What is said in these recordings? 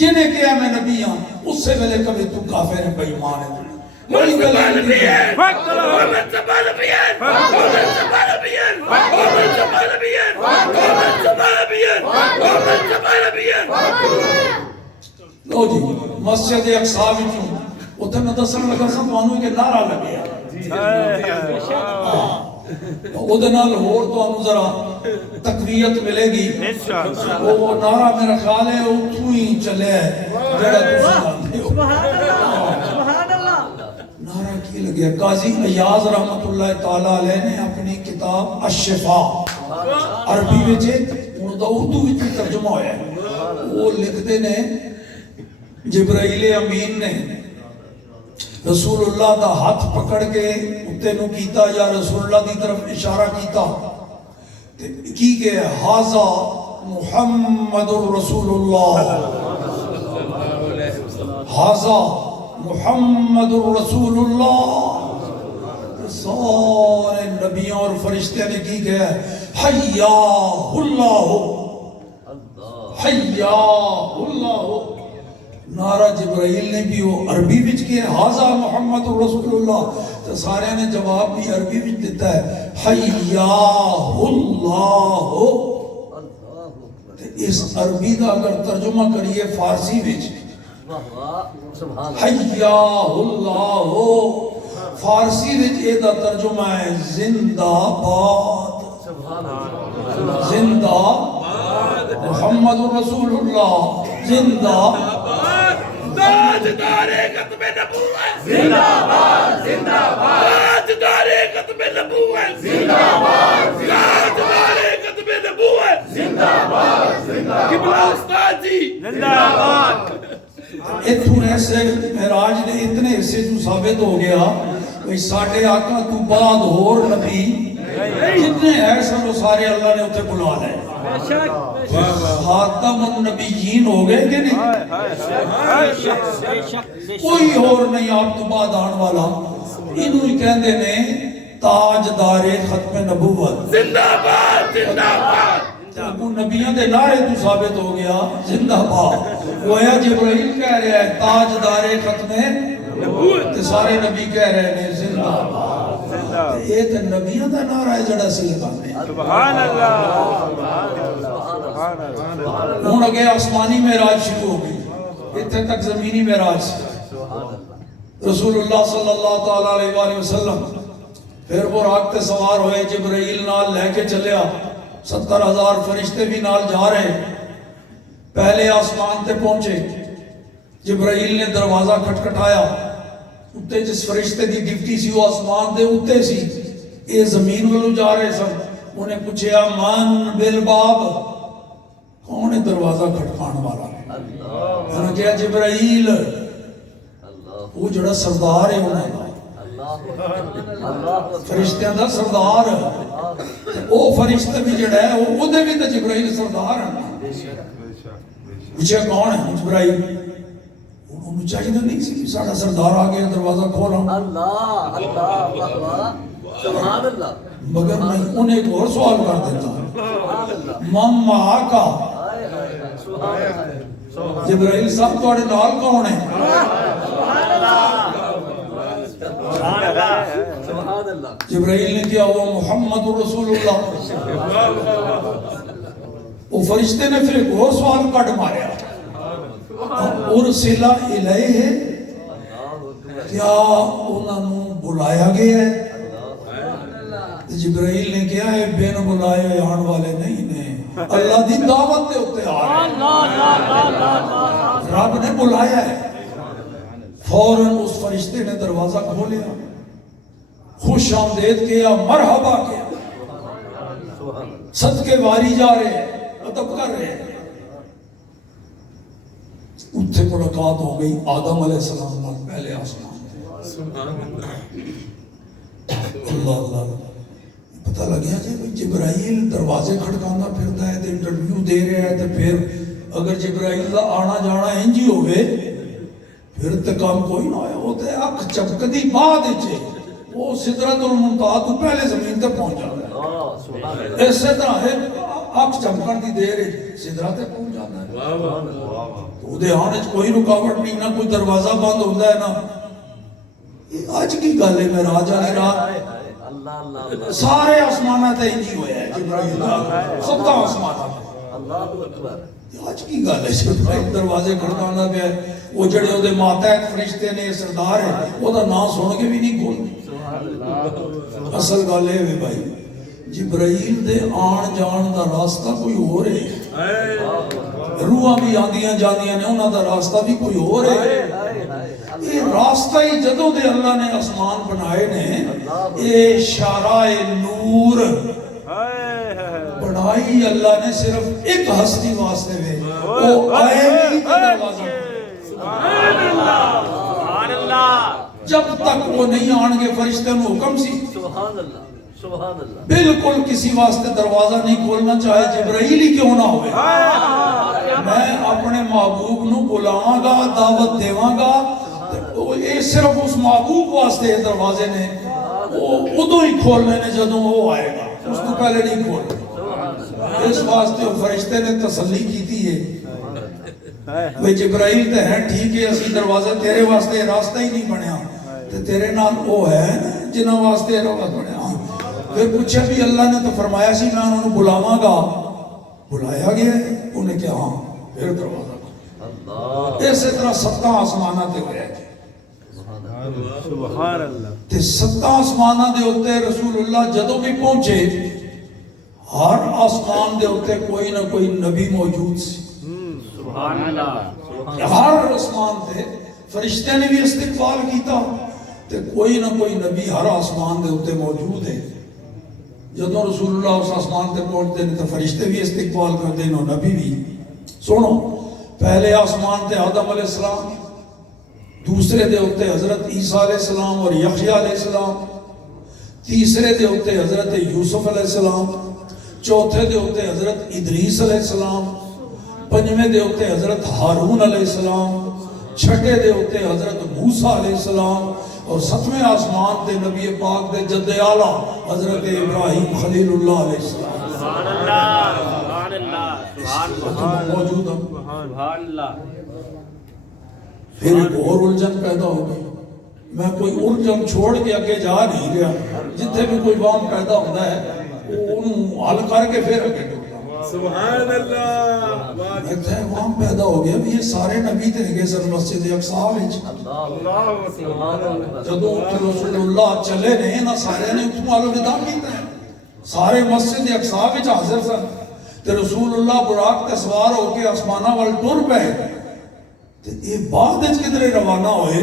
جنہیں کہا میں نبی ہوں اس سے پہلے کبھی تو کافر ہے بے ایمان ہے لو جی مسجد اقصی وچوں اوتھے میں دسن لگا سا تانوں کہ نعرہ لگے او دے نال ہور تانوں ذرا تقویت ملے گی وہ نعرہ میرا خیال ہے اوتھوں ہی چلے جڑا تسی جانتے ہو نعرہ کی لگیا قاضی ایاز رحمت اللہ تعالیٰ علیہ نے اپنی کتاب الشفاء عربی وچ اردو وچ ترجمہ ہویا ہے وہ لکھتے نے جبرائیل امین نے رسول اللہ دا ہاتھ پکڑ کے اتے نو کیتا یا رسول اللہ دی طرف اشارہ کیتا کی کہ ہاذا محمد رسول اللہ ہاذا محمد رسول اللہ سارے نبیوں اور فرشتے نے کی کہ حیا اللہ حیا اللہ نعرہ جبرائیل نے بھی وہ عربی وچ کے ہاذا محمد رسول اللہ تو سارے نے جواب بھی عربی وچ دیتا ہے حیا اللہ اس عربی دا اگر ترجمہ کریے فارسی وچ حیا اللہ فارسی وچ اے دا ترجمہ ہے زندہ باد زندہ محمد رسول اللہ زندہ تاجدار ختم نبوت زندہ باد زندہ باد تاجدار ختم نبوت زندہ باد تاجدار ختم نبوت زندہ باد زندہ باد قبلہ استاد جی زندہ باد اتھوں ایسے معراج نے اتنے حصے تو ثابت ہو گیا کہ ساڈے آقا تو بعد اور نبی جتنے ہیں سب سارے اللہ نے اتنے بلا لے خاتم النبیین ہو گئے کہ نہیں کوئی اور نہیں آپ تو بعد آن والا انہوں ہی کہندے نے تاجدار ختم نبوت زندہ باد زندہ باد وہ نبیوں دے نعرے تو ثابت ہو گیا زندہ باد گویا جبرائیل کہہ رہا ہے تاجدار ختم نبوت تے سارے نبی کہہ رہے ہیں زندہ باد یہ تے نبیوں دا نعرہ ہے جڑا سی لگانے سبحان اللہ ہوں اگے آسمانی معراج شروع ہو گئی اتنے تک زمینی معراج رسول اللہ صلی اللہ تعالیٰ علیہ وآلہ وسلم پھر وہ راگ تے سوار ہوئے جبرائیل نال لے کے چلیا 70,000 فرشتے بھی نال جا رہے پہلے آسمان تے پہنچے جبرائیل نے دروازہ کھٹکھٹایا اتے جس فرشتے دی ڈیوٹی سی وہ آسمان دے اتے سی یہ زمین والوں جا رہے سب انہیں پوچھیا من بالباب کون ہے دروازہ کھٹکان والا انہوں نے کہا جبرائیل وہ جڑا سردار ہے انہیں فرشتیاں دا سردار وہ فرشتہ بھی جڑا ہے وہ دے بھی تو جبرائیل سردار ہے پوچھا کون ہے جبرائیل انہوں چاہیے نہیں سی ساڑھا سردار آگیا دروازہ کھولا اللہ سبحان اللہ مگر میں انہیں ایک اور سوال کر دیتا مم آقا جبرائیل صاحب توڑے نال کون ہے جبرائیل نے کیا وہ محمد رسول اللہ وہ فرشتے نے پھر ایک اور سوال کٹ ماریا ارسلہ الیہ کیا انہوں بلایا گیا ہے جبرائیل نے کیا ہے بین بلائے آن والے نہیں نے اللہ دی دعوت دے ہوتے آ رہے رب نے بلایا ہے فوراً اس فرشتے نے دروازہ کھولیا خوش آمدید کیا مرحبا کیا صدقے واری جا رہے ہیں ادب کر رہے ہیں اتھے ملاقات ہو گئی آدم علیہ السلام نے پہلے آسمان اللہ اللہ پتہ لگیا جبرائیل دروازے کھڑکانا پھرتا ہے انٹرویو دے رہے ہیں تو پھر اگر جبرائیل کا آنا جانا انجی ہوئے پھر تو کام کوئی نہ ہویا وہ تو اک چپکدی بعد اچھے وہ سدرت المنتہا تو پہلے زمین تک پہنچ جاتا ہے اس طرح ہے ਅੱਖ ਝਮਕਣ ਦੀ ਦੇਰ ਹੈ ਸਿਦਰਾ ਤੇ ਪਹੁੰਚ ਜਾਂਦਾ ਹੈ। ਉਹਦੇ ਆਉਣ ਵਿੱਚ ਕੋਈ ਰੁਕਾਵਟ ਨਹੀਂ, ਨਾ ਕੋਈ ਦਰਵਾਜ਼ਾ ਬੰਦ ਹੁੰਦਾ ਹੈ ਨਾ। ਇਹ ਅੱਜ ਕੀ ਗੱਲ ਹੈ ਮਿਰਾਜ ਵਾਲੀ ਰਾਤ سارے آسمانہ تے انجی ہویا ہے جبرائیل دا ستا آسمانہ تے اللہ اکبر۔ آج کی گل ہے جبرائیل دروازے کھڑکانا پہ ہے، وہ جڑے او دے ماتحت فرشتے نے سردار ہے وہ دا نام سن کے بھی نہیں کھولتے۔ اصل گل ہے بھائی جبرائیل دے آن جان دا راستہ کوئی ہو رہے ہے، روحاں بھی آندیاں جاندیاں نے انہاں دا راستہ بھی کوئی ہو رہے ہے۔ یہ راستہ ہی جدوں دے اللہ نے آسمان بنائے نے، یہ شارع نور بنائی اللہ نے صرف ایک ہستی واسطے میں، وہ آئے نہیں کا دروازہ۔ سبحان اللہ سبحان اللہ۔ جب تک وہ نہیں آنگے فرشتے میں حکم سی سبحان اللہ سبحان اللہ، بالکل کسی واسطے دروازہ نہیں کھولنا، چاہے جبرائیل ہی کیوں نہ ہوئے۔ میں اپنے محبوب نو بلاواں گا، دعوت دیواں گا، یہ صرف اس محبوب واسطے دروازے نے وہ ادو ہی کھولنے نے جدوں وہ آئے گا، اس تو پہلے نہیں کھولنے۔ اس واسطے وہ فرشتے نے تسلی کیتی ہے وہ جبرائیل تے ہیں ٹھیک ہے، اسی دروازے تیرے واسطے راستہ ہی نہیں بنیا تے تیرے نال وہ ہے جنہاں واسطے راستہ بنیا۔ پھر پوچھا بھی اللہ نے تو فرمایا سی میں انہوں نے بلاواں گا، بلایا گیا ہے انہیں کہا ہاں، پھر دروازہ اسی طرح ستاں آسمانہ تے ہویا ہے سبحان اللہ۔ تے ستاں آسمانہ دے ہوتے رسول اللہ جدوں بھی پہنچے، ہر آسمان دے ہوتے کوئی نہ کوئی نبی موجود سی۔ سبحان اللہ۔ ہر آسمان تے فرشتے نے بھی استقبال کیتا تے کوئی نہ کوئی نبی ہر آسمان دے ہوتے موجود ہے۔ جدوں رسول اللہ اس آسمان تے پہنچتے ہیں تو فرشتے بھی استقبال کرتے ہیں، نبی بھی۔ سنو، پہلے آسمان تے آدم علیہ السلام، دوسرے دے ہوتے حضرت عیسیٰ علیہ السلام اور یحییٰ علیہ السلام، تیسرے دے ہوتے حضرت یوسف علیہ السلام، چوتھے دے ہوتے حضرت ادریس علیہ السلام، پنجویں دے ہوتے حضرت ہارون علیہ السلام، چھٹے دے ہوتے حضرت موسیٰ علیہ السلام، اور ستویں آسمان تے نبی پاک دے جد اعلیٰ حضرت ابراہیم خلیل اللہ علیہ السلام۔ سبحان اللہ سبحان اللہ سبحان اللہ موجود ہم۔ سبحان اللہ۔ پھر ایک اور الجھن پیدا ہو گئی، میں کوئی الجھن چھوڑ کے اگے جا نہیں رہا، جتنے بھی کوئی وام پیدا ہوتا ہے انہوں حل کر کے پھر اگے ٹوٹا۔ سبحان اللہ۔ میں کہتا وام پیدا ہو گیا بھی یہ سارے نبی تے گئے سن مسجد اقصیٰ وچ، جدوں رسول اللہ چلے نے نہ سارے نے اتوں الوداع کیتا ہے، سارے مسجد اقصیٰ وچ حاضر سن تے رسول اللہ براق تے سوار ہو کے آسمانہ وال ٹر پئے تے یہ بعد وچ کدھر روانہ ہوئے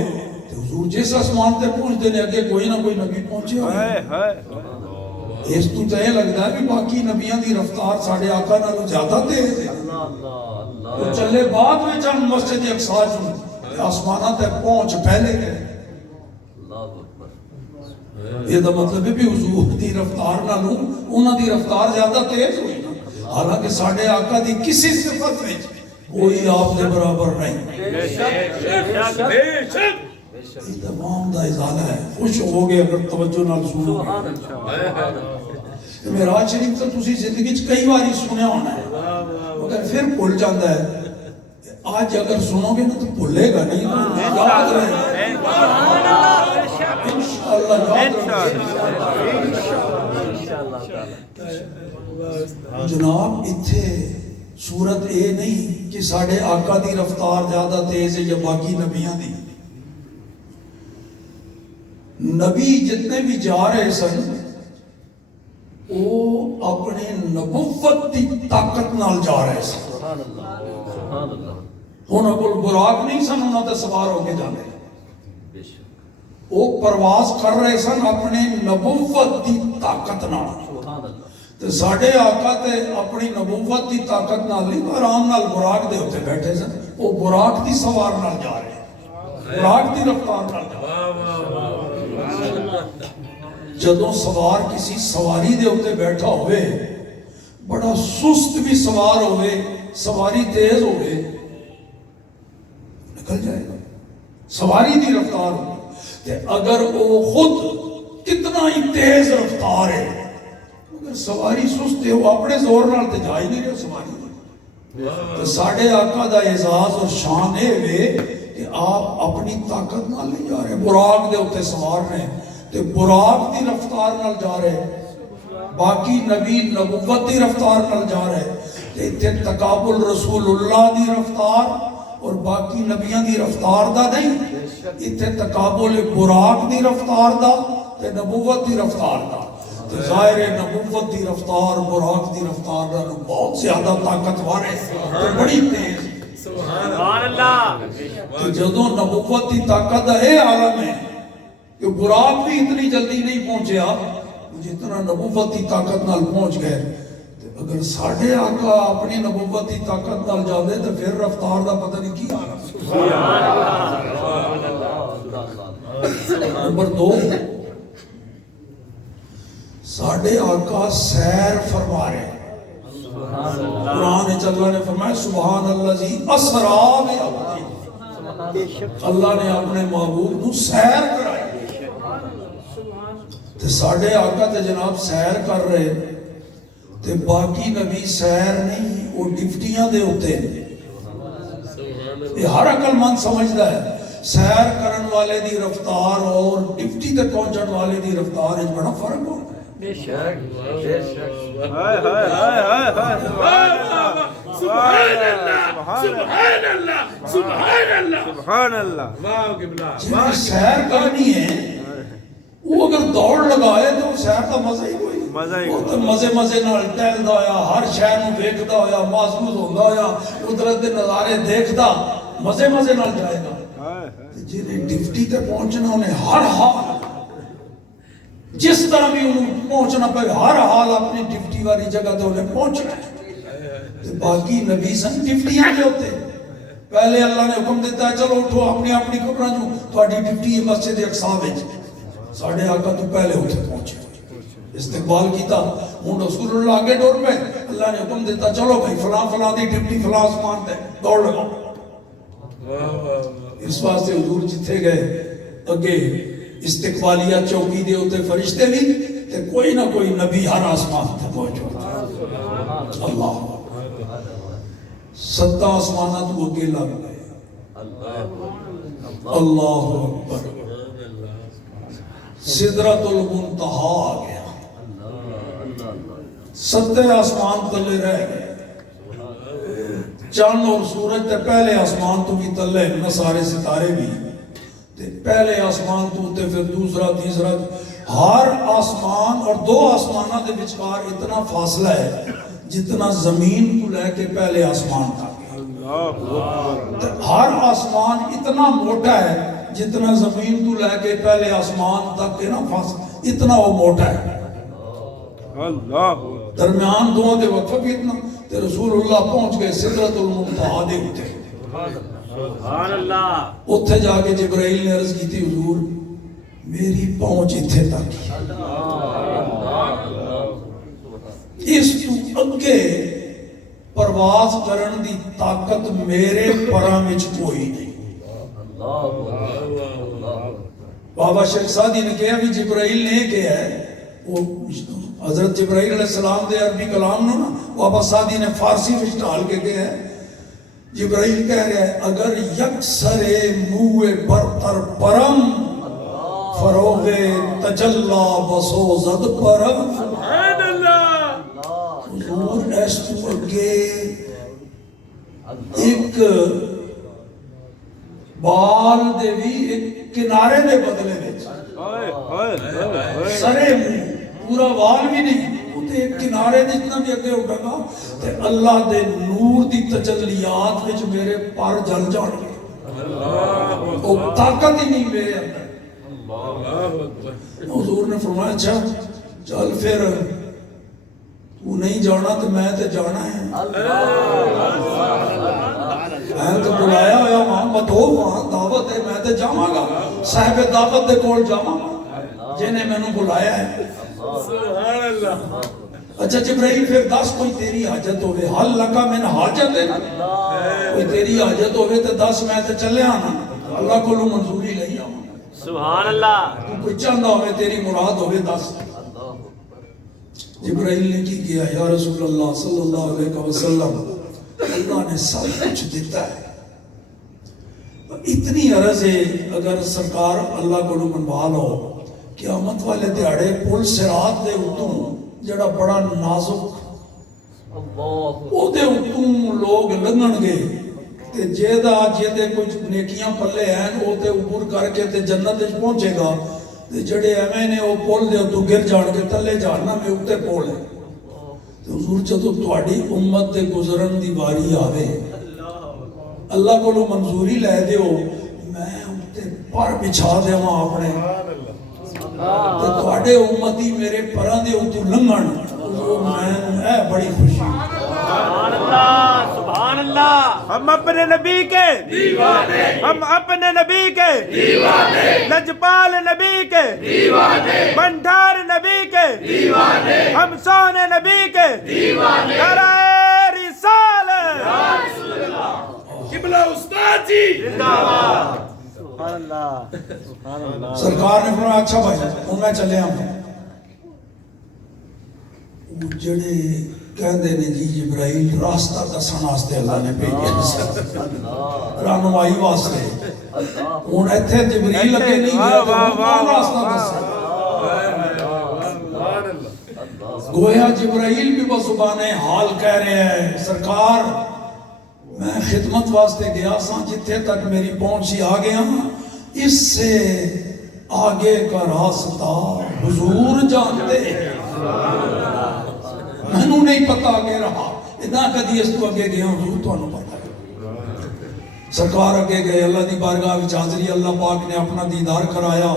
تے حضور جس آسمان تے پہنچدے نے اگے کوئی نہ کوئی نبی پہنچے ہوئے۔ اس تو تے لگدا ہے کہ باقی نبیاں دی رفتار ساڈے آقا نالوں زیادہ تیز ہے۔ وہ چلے بعد وچ مسجد اقصیٰ چوں آسمانہ تے پہنچ پہلے گئے۔ یہ دا مطلب ہے بھی حضور دی رفتار نالوں انہاں دی رفتار زیادہ تیز ہوئی، حالانکہ ساڈے آقا دی کسی صفت وچ کوئی آپ دے برابر نہیں۔ بے شک بے شک۔ یہ تمام دا ازالہ ہے، خوش ہو گئے اگر توجہ نال سنو گے۔ معراج شریف تو تسی زندگی چ کئی باری سنیا ہونا ہے مگر پھر بھول جاتا ہے، آج اگر سنو گے نا تو بھولے گا نہیں، یاد رہے گا انشاءاللہ، یاد رہے۔ جناب اتھے صورت اے نہیں کہ ساڑھے آقا دی رفتار زیادہ تیز ہے یا باقی نبیان دی۔ نبی جتنے بھی جا رہے سن وہ اپنے نبوت دی طاقت نال جا رہے سن۔ انہوں کو براق نہیں سن، انہوں تے سوار ہو کے جانے، وہ پرواز کر رہے سن اپنے نبوت دی طاقت نال۔ تو ساڑھے آقا تے اپنی نبوت دی طاقت نال نہیں، آرام نال براق دے ہوتے بیٹھے سن، وہ براق دی سوار نال جا رہے، براق دی رفتار نال جا رہے۔ جدوں سوار کسی سواری دے ہوتے بیٹھا ہوئے، بڑا سست بھی سوار ہوئے، سواری تیز ہوئے، نکل جائے گا، سواری دی رفتار ہوئے۔ تے اگر وہ خود کتنا ہی تیز رفتار ہے اگر سواری سست ہے وہ اپنے زور نال تے جا ہی نہیں رہا سواری تے ساڈے آقا دا اعزاز اور شان ہے وے کہ آپ اپنی طاقت نال نہیں جا رہے، براق دے اوتے سوار نے تے براق دی رفتار نال جا رہے، باقی نبی نبوت دی رفتار نال جا رہے تے اتنے تقابل رسول اللہ دی رفتار اور باقی نبیان دی رفتار دا نہیں، اتنے تقابل براق دی رفتار دا تے نبوت دی رفتار دا تے ظاہر نبوت دی رفتار براق دی رفتار دا بہت زیادہ طاقتور ہے تے بڑی تیز۔ سبحان اللہ۔ تے جدوں نبوت دی طاقت دا اے عالم ہے کہ براق بھی اتنی جلدی نہیں پہنچیا جتنا نبوت کی طاقت نال پہنچ گئے، اگر ساڈے آقا اپنی نبوت کی طاقت نال جاندے تو پھر رفتار دا پتہ نہیں کی آنا۔ نمبر 2، ساڈے آقا سیر فرما رہے ہیں۔ قرآن اللہ نے فرمایا سبحان الذی اسریٰ بعبدہ، اللہ نے اپنے محبوب کو سیر کرائی تے ساڈے آقا تے جناب سیر کر رہے تے باقی نبی سیر نہیں، وہ ڈفٹیاں دے ہوتے ہیں۔ یہ ہر عقل مند سمجھدا ہے سیر کرن والے دی رفتار اور ڈفٹی تے پہنچن والے دی رفتار وچ بڑا فرق ہوتا ہے۔ بے شک بے شک۔ سبحان اللہ سبحان اللہ سبحان اللہ سبحان اللہ۔ واہ قبلہ، جنہیں سیر کرنی ہے وہ اگر دوڑ لگائے تو سیر کا مزہ ہی کوئی نہیں، وہ تو مزے مزے نال ٹہلدا ہویا ہر شہر نو ویکھدا ہویا محسوس ہوندا ہویا قدرت دے نظارے دیکھدا مزے مزے نال جائے گا۔ جنہیں ڈفٹی تے پہنچنا انہیں ہر حال جس طرح بھی انہیں پہنچنا پہ ہر حال اپنی ڈفٹی والی جگہ تے انہیں پہنچنا ہے۔ باقی نبی سن ڈفٹیاں جو ہوتے پہلے اللہ نے حکم دیتا ہے چلو اٹھو اپنی اپنی قبراں جو تہاڈی ڈفٹی ہے مسجد اقصی وچ، ساڈے آقا تو پہلے اتنے پہنچے استقبال کیتا، ہوں رسول اللہ آگے ڈور پہ اللہ نے حکم دیتا چلو بھائی فلاں فلاں دی ڈپٹی فلاں آسمان تے دوڑ لگاؤ۔ اس واسطے حضور جتھے گئے اگے استقبالیہ چوکی دے ہوتے فرشتے بھی تے کوئی نہ کوئی نبی ہر آسمان تے پہنچو۔ اللہ 7 آسمانہ تو اگے لگ گئے۔ اللہ اکبر، سدرۃ المنتہا آ گیا، 7 آسمان تلے رہ گئے، چاند اور سورج تے پہلے آسمان تو بھی تلے نہ سارے ستارے بھی تے پہلے آسمان تو تے پھر دوسرا تیسرا، ہر آسمان اور 2 آسمانہ دے وچکار اتنا فاصلہ ہے جتنا زمین کو لے کے پہلے آسمان تک، ہر آسمان اتنا موٹا ہے جتنا زمین تو لے کے پہلے آسمان تک ہے نا فاصلہ اتنا وہ موٹا ہے، درمیان دو دے وقفہ بھی اتنا، تے رسول اللہ پہنچ گئے سدرۃ المنتہا دے ہوتے، سبحان اللہ۔ اتھے جا کے جبرائیل نے عرض کی تھی حضور میری پہنچ اتھے تک اس تو اگے پرواز کرن دی طاقت میرے پراں وچ کوئی نہیں۔ بابا شیخ سعدی نے کہا بھی جبرائیل نے کہا ہے، وہ حضرت جبرائیل علیہ السلام دے عربی کلام نو نا بابا سعدی نے فارسی میں ڈال کے کہا ہے، جبرائیل کہہ رہا ہے اگر یکسر موئے برتر پرم فروغ تجلا بسوزد پرم۔ سبحان اللہ۔ حضور اس تو اگے ایک بال دے بھی ایک کنارے دے بدلے وچ سرے منہ پورا بال بھی نہیں، وہ تے ایک کنارے دے اتنا بھی اگے اٹھا گا تے اللہ دے نور دی تجلیات وچ میرے پر جل جان گے، وہ طاقت ہی نہیں میرے اندر۔ حضور نے فرمایا اچھا چل پھر تو نہیں جانا تو میں تے جانا ہے، میں تو بلایا ہویا وہاں مدعو وہاں دعوت ہے میں تے جاواں گا، صاحب دعوت دے کول جاواں گا جنہیں میں نے بلایا ہے۔ سبحان اللہ۔ اچھا جبرائیل پھر دس کوئی تیری حاجت ہوئے، حل لکا من حاجت ہے، کوئی تیری حاجت ہوئے تو دس میں تے چلے آنا، اللہ کو لو منظوری لئی آؤں، سبحان اللہ۔ تو کوئی چاندہ ہوئے تیری مراد ہوئے دس۔ جبرائیل نے کی کیا یا رسول اللہ صلی اللہ علیہ وسلم اللہ نے سب کچھ دیتا ہے، اتنی عرض ہے اگر سرکار اللہ کو منوا لو قیامت والے دیہڑے پل صراط دے اتوں جڑا بڑا نازک او دے اتوں لوگ لنگن گے تے جیدے کچھ نیکیاں پلے ہیں او تے عبور کر کے تے جنت وچ پہنچے گا تے جڑے ایویں نے او پل دے اتوں گر جان کے تلے جہنم میں اتے پول ہے۔ تے حضور جدوں تہاڈی امت دے گزرن دی واری آوے اللہ کو منظوری لے دیو میں اتے پر بچھا دیواں اپنے تے تہاڈے امتی میرے پراں دے اتوں لنگھن میں اے بڑی خوشی۔ سبحان اللہ سبحان اللہ۔ ہم اپنے نبی کے دیوانے، ہم اپنے نبی کے دیوانے، لجپال نبی کے دیوانے، بنڈار نبی کے دیوانے، ہم سونے نبی کے دیوانے، نعرہ رسالت یا رسول اللہ، قبلہ استاد جی زندہ باد۔ سبحان اللہ سبحان اللہ۔ سرکار نے فرمایا اچھا بھائی ہوں میں چلے ہم جڑے کہندے نے جی جبرائیل راستہ دسن واسطے اللہ نے بھیجا رہنمائی واسطے، ہن ایتھے جبرائیل لگے نہیں گیا کون راستہ دسے؟ گویا جبرائیل بھی بزبان حال کہہ رہے ہیں سرکار میں خدمت واسطے گیا سا جتھے تک میری پہنچ ہی آ گیا اس سے آگے کا راستہ حضور جانتے ہیں، میں نہیں پتا آگے رہا اتنا کدی اس تو اگے گیا حضور تو انہوں پتا ہے۔ سرکار اگے گئے اللہ دی بارگاہ وچ حاضری اللہ پاک نے اپنا دیدار کرایا،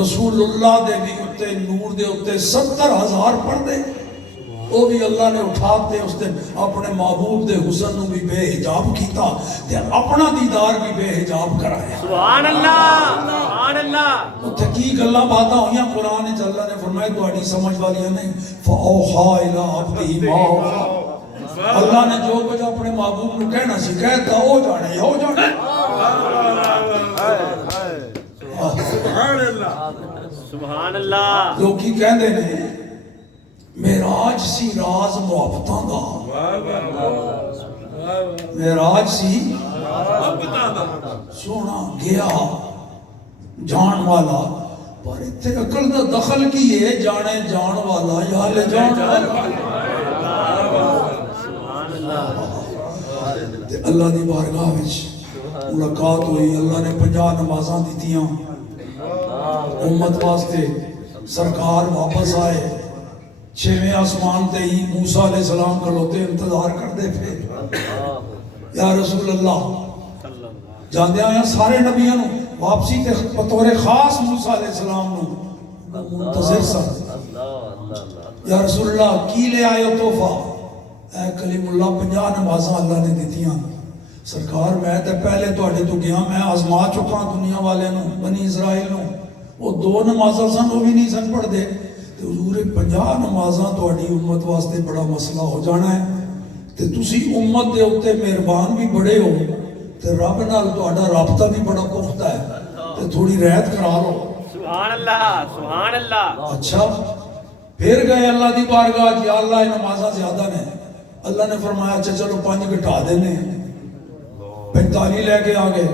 رسول اللہ دے بھی اتے نور دے اتے 70,000 پردے وہ بھی اللہ نے اٹھاتے اس دن اپنے محبوب دے حسن نو بھی بے حجاب کیتا تے اپنا دیدار بھی بے حجاب کرایا۔ سبحان اللہ سبحان اللہ۔ اتھے کی گلاں باتاں ہوئیاں قرآن وچ اللہ نے فرمایا تہاڈی سمجھ والیاں نہیں فاوحا الی عبدہ ما اوحا، اللہ نے جو کچھ اپنے محبوب نو کہنا سی کہتا او جانے ہو جانے۔ سبحان اللہ سبحان اللہ۔ لوگ کی کہندے نے معراج سی راز محبتاں دا، معراج سی سونا گیا جان والا، پر اتنے عقل دا دخل کی ہے جانے جان والا یا لے جان والا۔ اللہ دی بارگاہ وچ ملاقات ہوئی، اللہ نے 50 نمازاں دیتیاں امت واسطے، سرکار واپس آئے، 6ویں آسمان تے ہی موسیٰ علیہ السلام کھلوتے انتظار کرتے پھر یا رسول اللہ جاندے آیا سارے نبیوں واپسی تے بطور خاص موسیٰ علیہ السلام نو منتظر سا یا رسول اللہ کی لے آئے تحفہ؟ اے کلیم اللہ 50 نمازاں اللہ نے دیتیاں سرکار میں تے پہلے تواڈے تو گیا میں آزما چکا دنیا والے نو بنی اسرائیل نو وہ 2 نمازاں سن وہ بھی نہیں سن پڑھ دے تے حضور 50 نمازاں تواڈی امت واسطے بڑا مسئلہ ہو جانا ہے تے تسی امت دے اوتے مہربان بھی بڑے ہو تے رب نال تہاڈا رابطہ بھی بڑا پختہ ہے تے تھوڑی رعایت کرا لو۔ سبحان اللہ سبحان اللہ۔ اچھا پھر گئے اللہ دی بارگاہ یا اللہ یہ نمازاں زیادہ نے، اللہ نے فرمایا اچھا چلو 5 گھٹا دینے 45 لے کے آگئے،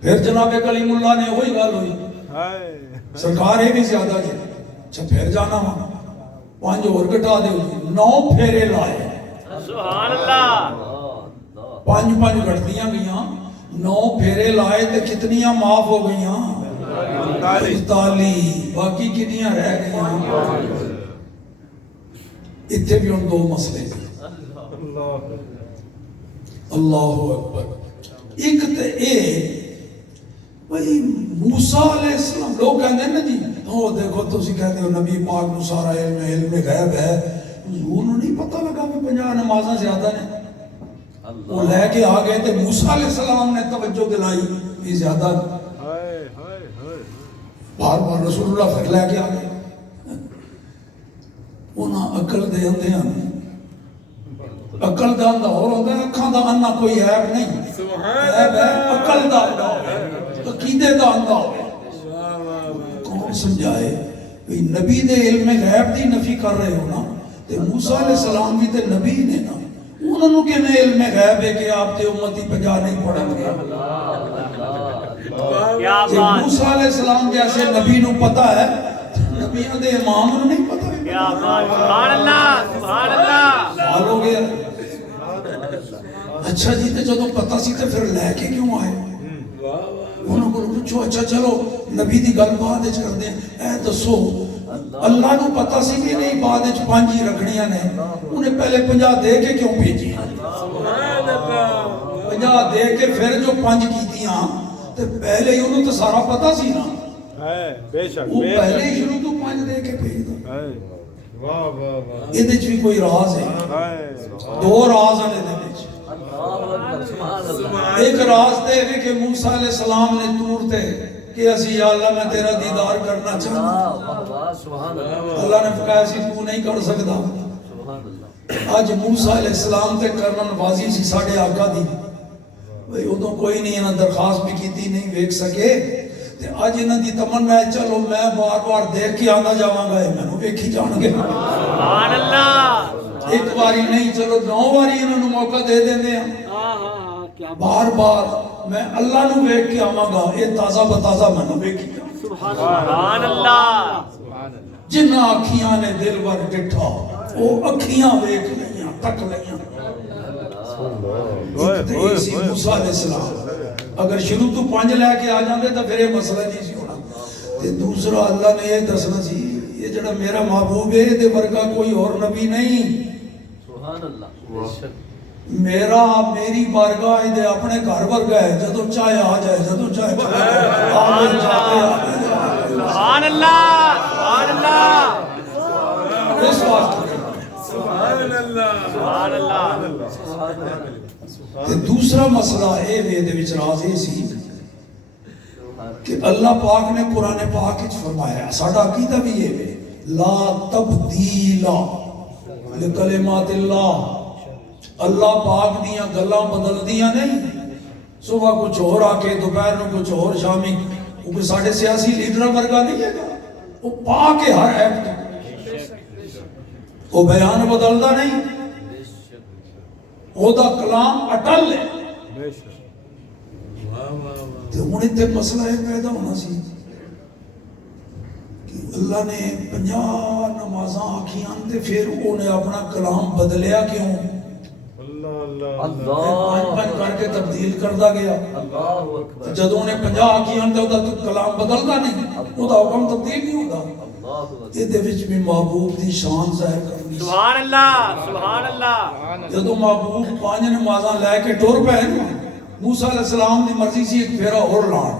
پھر جناب کلیم اللہ نے وہی گل ہوئی سرکار یہ بھی زیادہ جی اچھا پھر جانا وہاں 5 اور گھٹا دے 9 پھیرے لائے، سبحان اللہ۔ 5 گھٹتیاں گئیاں 9 پھیرے لائے تے کتنیاں معاف ہو گئیاں 45 باقی کنیاں رہ گئیاں۔ اتھے بھی ان 2 مسئلے اللہ اکبر۔ ایک تے اے بھئی موسیٰ علیہ السلام لوگ کہتے ہیں نا جی وہ دیکھو تو اسی کہتے ہو نبی پاک نو سارا علم غیب ہے، حضور نو نہیں پتہ لگا بھی 50 نمازاں زیادہ نے، وہ لے کے آ گئے تے موسیٰ علیہ السلام نے توجہ دلائی بھی زیادہ بار بار رسول اللہ پھر لے کے آ گئے انہاں عقل دے اندھے ہیں، عقل دا اندھا اور ہوتا ہے اکھاں دا اندھا کوئی عیب نہیں، عیب ہے عقل دا اندھا عقیدے دا اندھا کون سمجھائے بھی نبی دے علم غیب دی نفی کر رہے ہو نا، تے موسیٰ علیہ السلام بھی تے نبی نے نا، انہوں نے کہ میں علم غیب ہے کہ آپ تے امتی 50 نہیں پڑھیں گے؟ جب موسیٰ علیہ السلام جیسے نبی نو پتا ہے، نبیوں دے امام نو نہیں پتا ہے؟ سبحان اللہ سبحان اللہ. سوال ہو گیا. اچھا جی تے جدوں پتا سی تے پھر لے کے کیوں آئے؟ انہوں کو پوچھو اچھا چلو نبی دی گل بعد وچ کر دیں، اے دسو اللہ نو پتا سی کہ نہیں بعد وچ 5 ہی رکھنیاں نے، انہیں پہلے 50 دے کے کیوں بھیجی؟ 50 دے کے پھر جو 5 کیتیاں تے پہلے ہی انہوں تو سارا پتا سی نا، بے شک وہ پہلے ہی شروع تو 5 دے کے بھیج دو. یہ وچ بھی کوئی راز ہے، 2 راز ہیں یہ وچ. ایک راز تے ہے کہ موسیٰ علیہ السلام نے طور تے کہ اسی یا اللہ میں تیرا دیدار کرنا چاہتا، اللہ نے فرمایا سی تو نہیں کر سکتا. آج موسیٰ علیہ السلام تے کرنا نوازی سی ساڑھے آقا دی، بھئی ادھوں کوئی نہیں انہاں درخواست بھی کیتی نہیں ویک سکے، تے آج انہاں دی تمنا ہے چلو میں بار بار دیکھ کے آنا جاواں گا، میں نو ویکھی جان گے. سبحان اللہ. ایک باری نہیں چلو 9 باری انہوں موقع دے دیندے ہیں، بار بار میں اللہ نو ویکھ کے آواں گا، یہ تازہ بتازہ میں نو ویکھی جان. سبحان اللہ. جنہ اکھیاں نے دل ور ڈٹھا وہ اکھیاں ویکھ لئیاں تک لئیاں. ایک تے اسی موسیٰ علیہ السلام اگر شروع تو 5 لے کے آ جاندے تو پھر یہ مسئلہ نہیں سی ہونا. تے دوسرا اللہ نے یہ دسنا سی یہ جڑا میرا محبوب ہے دے ورگا کوئی اور نبی نہیں. سبحان اللہ. میرا میری بارگاہ دے اپنے گھر ورگا ہے، جدو چاہے آ جائے جدو چاہے سبحان اللہ سبحان اللہ. اس واسطے سبحان اللہ. تے دوسرا مسئلہ اے وے دے وچ راز اے سی کہ اللہ پاک نے قرآن پاک وچ فرمایا، ساڈا عقیدہ بھی یہ ہے لا تبدیل لکلمات اللہ. اللہ پاک دیاں گلاں بدل دیاں نہیں، صبح کچھ اور آ کے دوپہر میں کچھ اور شامی، وہ کوئی ساڑھے سیاسی لیڈر ورگا نہیں ہے گا، وہ پاک ہے ہر ایپ تو، وہ بیان بدلدا نہیں، وہ دا کلام اٹل ہے. تو ہن تے مسئلہ ہے پیدا ہونا سی کہ اللہ نے 50 نمازاں آکھیاں تے پھر انہیں اپنا کلام بدلیا کیوں؟ پانچ کر کے تبدیل کردہ گیا. جدوں نے 50 آکھیاں تے وہ کلام بدلدا نہیں، وہ دا حکم تبدیل نہیں ہوتا. یہ دے وچ بھی محبوب دی شان ظاہر کرنی. سبحان اللہ سبحان اللہ. جدوں محبوب 5 نمازاں لے کے ٹر پے نا، موسیٰ علیہ السلام دی مرضی سی ایک پھیرا اور لان،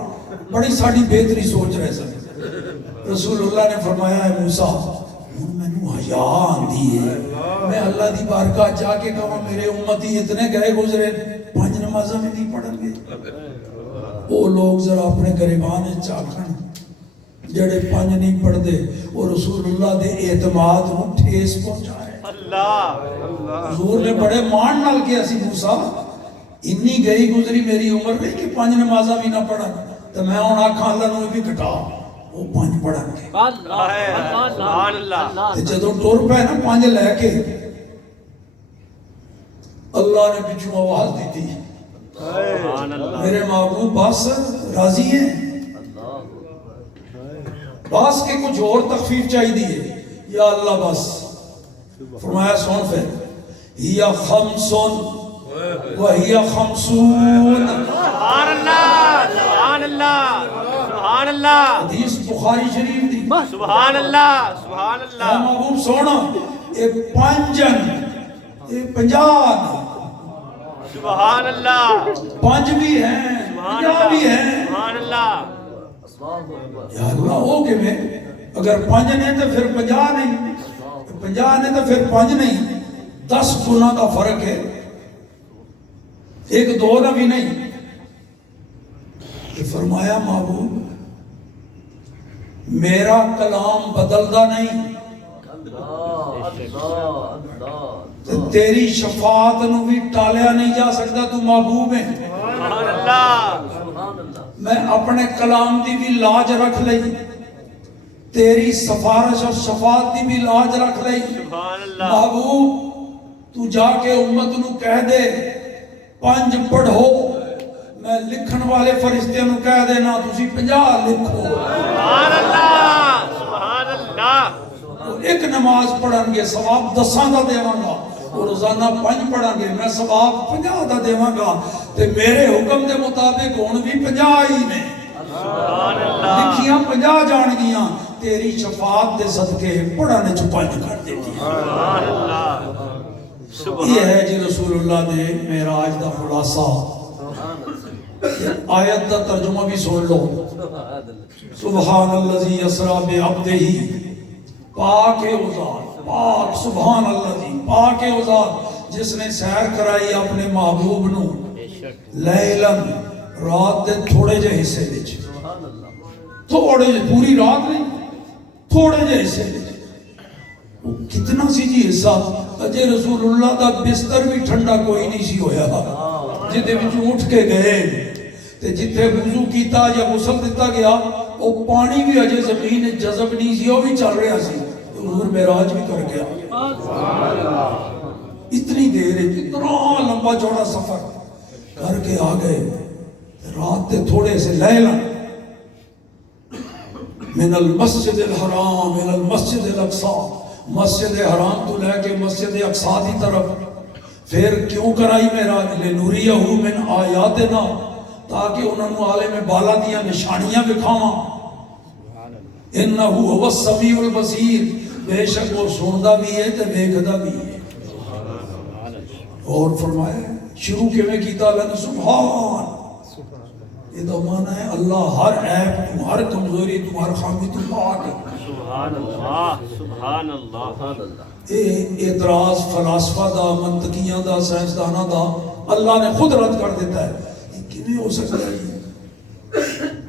بڑی ساڑی بہتری سوچ رہے سن. رسول اللہ نے فرمایا ہے موسیٰ میں نو حیا آندی ہے، میں اللہ دی بارگاہ جا کے کہاں میرے امتی اتنے گئے گزرے 5 نمازاں میں نہیں پڑھن گے. وہ لوگ ذرا اپنے گریبان چاکھن جڑے 5 نہیں پڑھ دے، وہ رسول اللہ دے اعتماد نو ٹھیس پہنچا ہے. اللہ حضور نے بڑے مان نال کیا سی موسیٰ انی گئی گزری میری عمر نہیں کہ 5 نمازاں بھی نہ پڑھن، تو میں ہن آکھاں اللہ نو بھی گھٹا وہ 5 پڑھن گے. سبحان اللہ. جدوں ٹر پے نا 5 لے کے، اللہ نے پچھوں آواز دی تھی سبحان اللہ. میرے محبوب بس راضی ہیں، بس کے کچھ اور تخفیف چاہی دی ہے یا اللہ بس. فرمایا سن پھر ہیا خمسن وہی خمسون. سبحان اللہ سبحان اللہ سبحان اللہ. حدیث بخاری شریف دی. سبحان اللہ سبحان اے اللہ. محبوب سونا اے 5 اے 50 سبحان اللہ 5 بھی ہیں 50 بھی ہیں. سبحان اللہ. یا اللہ ہو کہ میں اگر 5 نے تو پھر 50 نہیں، 50 نے تو پھر 5 نہیں، 10 گنا کا فرق ہے، 1 2 نہ بھی نہیں. کہ فرمایا محبوب میرا کلام بدلدا نہیں، تیری شفاعت نو بھی ٹالیا نہیں جا سکتا، تو محبوب ہے. سبحان اللہ. میں اپنے کلام دی بھی لاج رکھ لئی، تیری سفارش اور شفاعت دی بھی لاج رکھ لئی سبحان اللہ محبوب تو جا کے امت نو کہہ دے 5 پڑھو میں لکھن والے فرشتے نو کہہ دینا تسی 50 لکھو سبحان اللہ سبحان اللہ ایک نماز پڑھن گے ثواب 10 دا دیواں گا اور روزانہ 5 پڑھن گے میں ثواب 50 دا دیواں گا تے میرے حکم دے مطابق ہن بھی 50 ہی نے سبحان اللہ لکھیاں 50 جان گیاں تیری شفاعت دے صدقے پڑھانے چ 5 کر دیتی سبحان اللہ یہ سبحان ہے جی رسول اللہ دے معراج دا خلاصہ آیت دا ترجمہ بھی سن لو سبحان الذی اسرا بعبدہ پاک ہے وہ ذات پاک سبحان اللہ پاک ہے وہ ذات جس نے سیر کرائی اپنے محبوب نو لیلن رات دے تھوڑے جے حصے وچ تھوڑے جے پوری رات نہیں تھوڑے جے حصے وچ وہ کتنا سی جی حصہ اجے رسول اللہ دا بستر بھی ٹھنڈا کوئی نہیں سی ہویا جدے وچ اٹھ کے گئے تے جتھے وضو کیتا یا غسل دیتا گیا وہ پانی بھی اجے زمین جذب نہیں سی وہ بھی چل رہا سی حضور معراج بھی کر گیا اتنی دیر اتنا لمبا چوڑا سفر کر کے آ گئے رات تے تھوڑے سے لیلا من المسجد الحرام الى المسجد الاقصی مسجد حرام تو لے کے مسجد اقصی کی طرف پھر کیوں کرائی معراج لنوریہ من آیاتنا تاکہ انہوں نے عالم بالا دیا نشانیاں دکھاواں انہو هو السمیع البصیر بے شک وہ سندا بھی ہے تے ویکھدا بھی ہے اور فرمایا شروع کیویں کیتا اللہ نے سبحان یہ تو مانا ہے اللہ ہر عیب تو ہر کمزوری تو ہر خامی تو پاک ہے سبحان اللہ سبحان اللہ اعتراض فلاسفہ دا منطقیاں دا سائنسداناں دا اللہ نے خود رد کر دیتا ہے یہ کیویں ہو سکتا ہے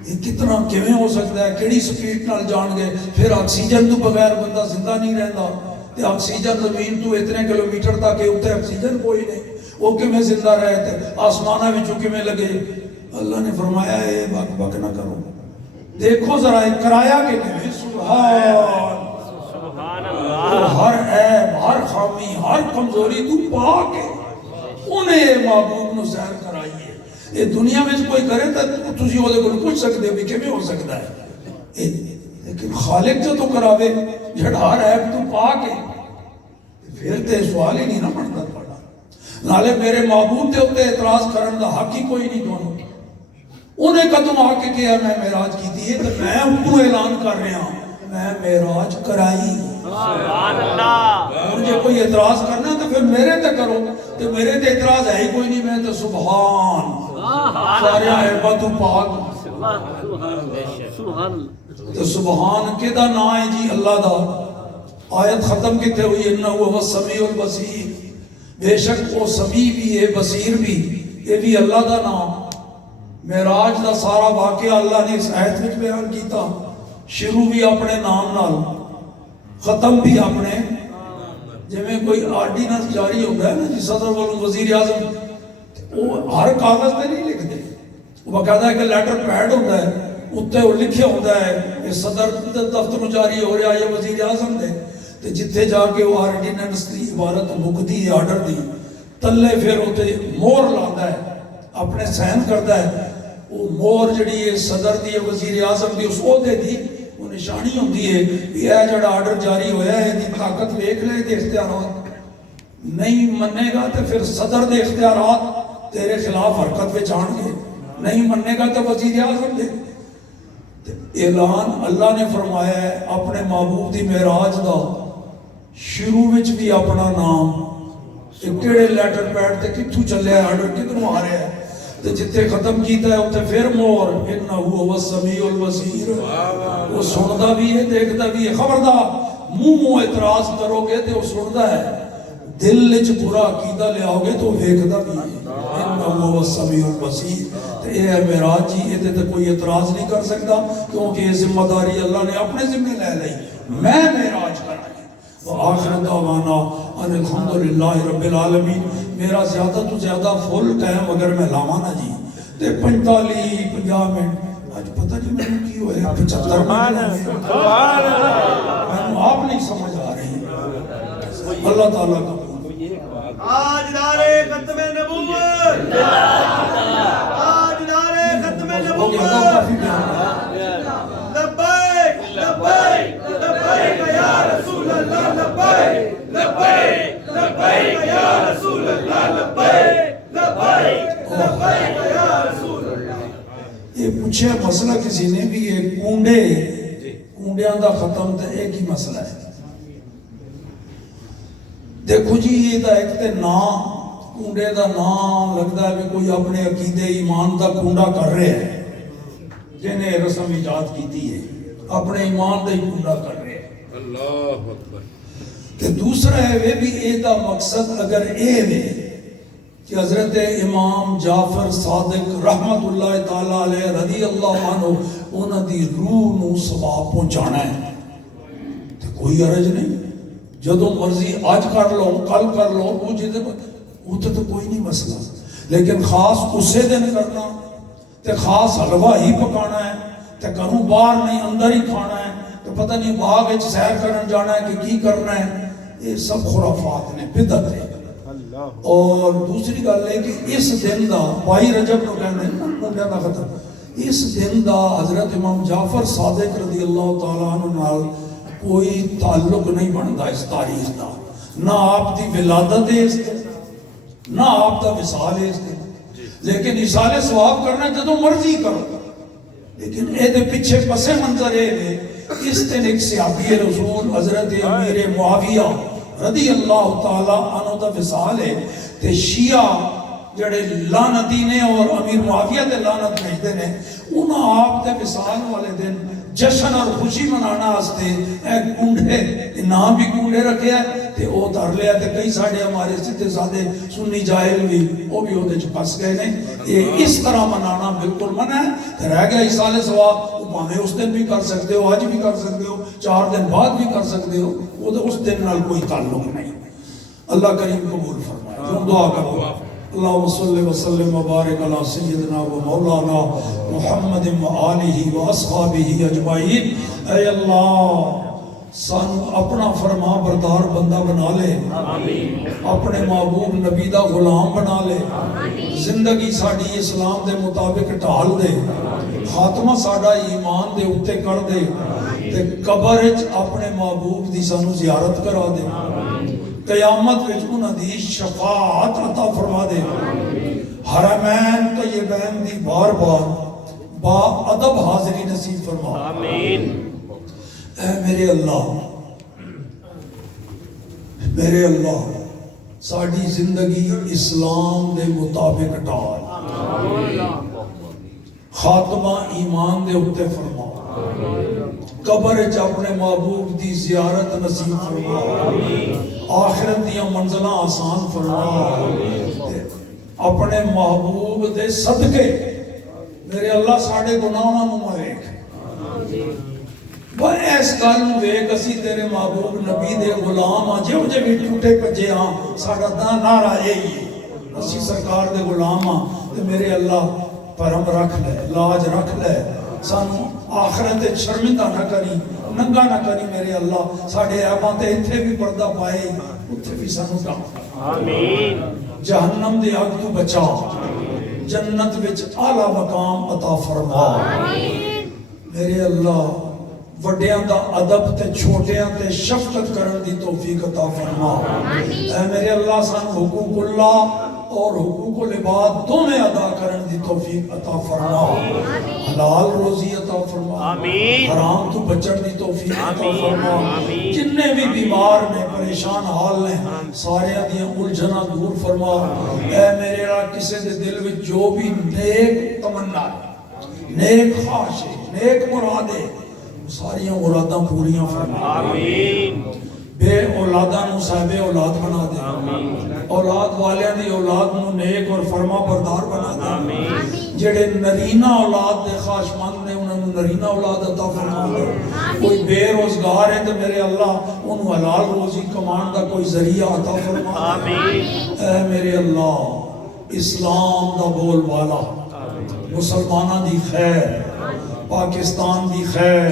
یہ کتنا کیویں ہو سکتا ہے کیڑی سپیڈ نال جان گے پھر آکسیجن تو بغیر بندہ زندہ نہیں رہندا تے آکسیجن زمین تو اتنے کلومیٹر تک اوتے آکسیجن کوئی نہیں وہ کیویں زندہ رہے تے آسماناں وچوں کیویں لگے اللہ نے فرمایا اے بک بک نہ کرو دیکھو ذرا کرایا کہ نہیں سبحان سبحان تو اللہ ہر عیب ہر خامی ہر کمزوری تو پاک ہے انہیں محبوب نو سیر کرائی ہے یہ دنیا میں کوئی کرے تو تسی وہ دے کو پوچھ سکتے بھی کیویں ہو سکتا ہے لیکن خالق جو تو کراوے جڑا ہر عیب تو پاک ہے پھر تے سوال ہی نہیں نہ بنتا پڑا نالے میرے محبوب دے اوتے اعتراض کرن دا حق ہی کوئی نہیں دونوں انہیں قدم آ کے کیا میں معراج کی تھی تو میں انہوں اعلان کر رہا ہوں میں معراج کرائی سبحان اللہ مجھے کوئی اعتراض کرنا تو پھر میرے تے کرو تو میرے تے اعتراض ہے ہی کوئی نہیں میں تو سبحان سارے عیبہ تو پاک سبحان تو سبحان کے دا نا ہے جی اللہ دا آیت ختم کتے ہوئی انہو هو السمیع البصیر بے شک وہ سمیع بھی ہے بصیر بھی یہ بھی اللہ دا نام معراج دا سارا واقعہ اللہ نے اس آیت میں بیان کیتا شروع بھی اپنے نام نال ختم بھی اپنے جویں کوئی آرڈیننس جاری ہوتا ہے نا جی صدر والوں وزیر اعظم وہ ہر کاغذ تے نہیں لکھتے وہ باقاعدہ ایک لیٹر پیڈ ہوتا ہے اتنے وہ لکھیا ہوتا ہے کہ صدر دفتر جاری ہو رہا ہے وزیر اعظم دے تے جتھے جا کے وہ آرڈیننس دی عبارت مکدی آرڈر دی تلے پھر اتنے مور لاتا ہے اپنے سین کرتا ہے وہ مور جڑی ہے صدر دی وزیر اعظم دی اس عہدے دی وہ نشانی ہوتی ہے کہ یہ جڑا آرڈر جاری ہویا ہے دی طاقت ویکھ لے دے اختیارات نہیں منے گا تو پھر صدر دے اختیارات تیرے خلاف حرکت وچ آن گے نہیں منے گا تو وزیر اعظم دے اعلان اللہ نے فرمایا ہے اپنے محبوب دی معراج دا شروع وچ بھی اپنا نام کیڑے لیٹر پیڈ تے کتھوں چلیا ہے آرڈر کدھروں آ رہا ہے تے جتھے ختم کیتا ہے اوتے پھر مور انہو هو السمیع البصیر وہ سندا بھی ہے دیکھدا بھی ہے خبردار منہ اعتراض کرو گے تے وہ سندا ہے دل وچ برا عقیدہ لے آؤ گے تو ویکھدا بھی ہے انہو هو السمیع البصیر تے اے ہے معراج جی اے تے کوئی اعتراض نہیں کر سکتا کیونکہ یہ ذمہ داری اللہ نے اپنے ذمہ لے لئی میں معراج کرائی وآخر دعوانا ان الحمدللہ رب العالمین میرا زیادہ تو زیادہ فل ٹائم اگر میں لاوانا جی تے 45-50 منٹ آج پتہ نہیں میں کی ہوئے 75 آپ نہیں سمجھ آ رہی. اللہ تعالیٰ کا آج نعرے ختم نبوت، آج نعرے ختم نبوت. لبیک لبیک لبیک یا رسول اللہ، لبیک لبیک لبیک یا رسول اللہ، لبیک لبیک لبیک یا رسول اللہ. یہ پوچھے مسئلہ کسی نے بھی، یہ کونڈیاں دا ختم تے ایک ہی مسئلہ ہے. دیکھو جی یہ دا ایک تے نام کونڈے دا نام لگتا ہے بھی کوئی اپنے عقیدے ایمان دا کونڈا کر رہے ہیں، جنہیں رسم ایجاد کیتی ہے اپنے ایمان دا ہی کونڈا کر رہے ہیں. اللہ اکبر. تے دوسرا ہے وہ بھی اے دا مقصد اگر اے ہے کہ حضرت امام جعفر صادق رحمت اللہ تعالیٰ علیہ رضی اللہ عنہ انہاں دی روح نو ثواب پہنچانا ہے تے کوئی عرض نہیں. جدو مرضی آج کر لو کل کر لو وہ تو کوئی نہیں مسئلہ، لیکن خاص اسے دن کرنا تے خاص حلوہ ہی پکانا ہے تے گھروں باہر نہیں اندر ہی کھانا ہے تو پتہ نہیں باغ وچ سیر کرن جانا ہے کہ کی کرنا ہے، یہ سب خرافات نے، بدعت ہے. اور دوسری گل ہے کہ اس دن دا 22 رجب نو کہندے کونڈیاں دا ختم، اس دن دا حضرت امام جعفر صادق رضی اللہ تعالیٰ عنہ نال کوئی تعلق نہیں بنتا اس تاریخ دا، نہ آپ دی ولادت ہے اس دن، نہ آپ دا وصال ہے اس دن. لیکن اصال ثواب کرنا جدو مرضی کرو، لیکن اے دے پیچھے پس منظر ہے اس دن ایک صحابی رسول حضرت امیر معاویہ رضی اللہ تعالی عنہ دا وصال ہے تے شیعہ جڑے لعنتی نے اور امیر معاویہ تے لعنت بھیجدے نے، انہاں آپ دے وصال والے دن جشن اور خوشی منانا واسطے ایک کونڈے نام بھی کونڈے رکھے ہیں تے او دھر لیا تے کئی ساڑے ہمارے سیدھے سادے سنی جاہل بھی وہ بھی ہوتے پھنس گئے نے. یہ اس طرح منانا بالکل منع ہے. تے رہ گیا اصال ثواب، وہ پاویں اس دن بھی کر سکتے ہو، آج بھی کر سکتے ہو، 4 دن بعد بھی کر سکتے ہو، وہ تو اس دن نال کوئی تعلق نہیں. اللہ کریم قبول فرمائے. جو دعا کرو اللہم صلی وسلم وبارک علی سیدنا و مولانا محمد و آلہ و اصحابہ اجمعین. اے اللہ سانو اپنا فرما بردار بندہ بنا لے، اپنے محبوب نبی دا غلام بنا لے، زندگی ساڑی اسلام دے مطابق ڈھال دے، خاتمہ ساڑا ایمان دے اتے کر دے تے قبر وچ اپنے محبوب دی سانو زیارت کرا دے، قیامت وچ انہاں دی شفاعت عطا فرما دے، حرمین طیبین دی بار بار با ادب حاضری نصیب فرما. آمین. اے میرے اللہ ساڑی زندگی اسلام دے مطابق ڈال، خاتمہ ایمان دے اتے فرما، قبر وچ اپنے محبوب دی زیارت نصیب فرما، آخرت دیاں منزلاں آسان فرما، اپنے محبوب دے صدقے میرے اللہ ساڑے گناہاں نو مویک وہ ایس گالوں ویک اسی تیرے محبوب نبی دے غلام ہاں، جو جے بھی ٹوٹے پجے ہاں ساڑا دا نعرہ یہی ہے اسی سرکار دے غلام ہاں. تے میرے اللہ پرم رکھ لے، لاج رکھ لے، سانو آخرت شرمندہ نہ کری، ننگا نہ کری میرے اللہ. ساڑھے عیباں تے اتھے بھی پردہ پائے اتھے بھی سانو ڈاک. آمین. جہنم دے آگ تو بچا، جنت وچ اعلیٰ مقام عطا فرما. آمین. میرے اللہ وڈیاں دا ادب تے چھوٹیاں تے شفقت کرن دی توفیق عطا فرما. اے میرے اللہ سان حقوق اللہ اور حقوق العباد دونوں ادا کرن دی توفیق عطا فرما. حلال روزی عطا فرما، حرام تو بچن دی توفیق عطا فرما. جننے بھی بیمار نے پریشان حال نے سارے دیاں الجھناں دور فرما. اے میرے اللہ کسے دے دل وچ جو بھی نیک تمنا ہے، نیک خواہش ہے، نیک مراد ہے، ساریاں مراداں پوریاں فرما. آمین. بے اولاداں نو صاحب اولاد بنا دے، اولاد والیاں دی اولاد نو نیک اور فرما بردار بنا دے. آمین. جڑے نرینہ اولاد دے خواہش مند نے انہاں نو نرینہ اولاد عطا فرما دے. کوئی بے روزگار ہے تو میرے اللہ انہوں حلال روزی کمان دا کوئی ذریعہ عطا فرما دے. اے میرے اللہ اسلام دا بول والا مسلمانوں دی خیر پاکستان دی خیر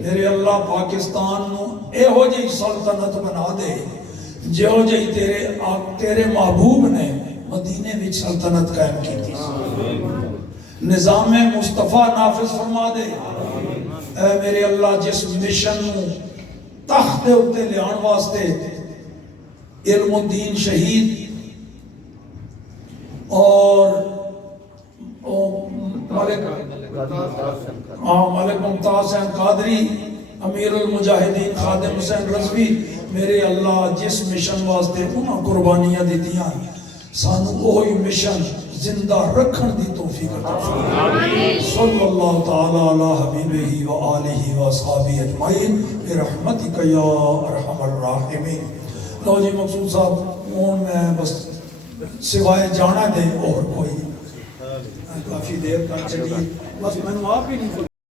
میرے اللہ پاکستان نو ایہو جہی سلطنت بنا دے جو جہی تیرے محبوب نے مدینے وچ سلطنت قائم کی تھی نظام مصطفیٰ نافذ فرما دے اے میرے اللہ جس مشن نو تخت دے اتے لیان واسطے علم الدین شہید اور ملک ممتاز حسین قادری امیر المجاہدین خادم حسین رضوی میرے اللہ جس مشن واسطے انہاں قربانیاں دیتیاں سانو وہی مشن زندہ رکھن دی توفیق عطا فرمائے صلی اللہ تعالی علی حبیبہ و آلہ و اصحابہ اجمعین برحمتک یا ارحم الراحمین. لو جی مقصود صاحب ہوں میں بس سوائے جانا دے اور کوئی کافی دیر کر چلی بس میں آپ ہی نہیں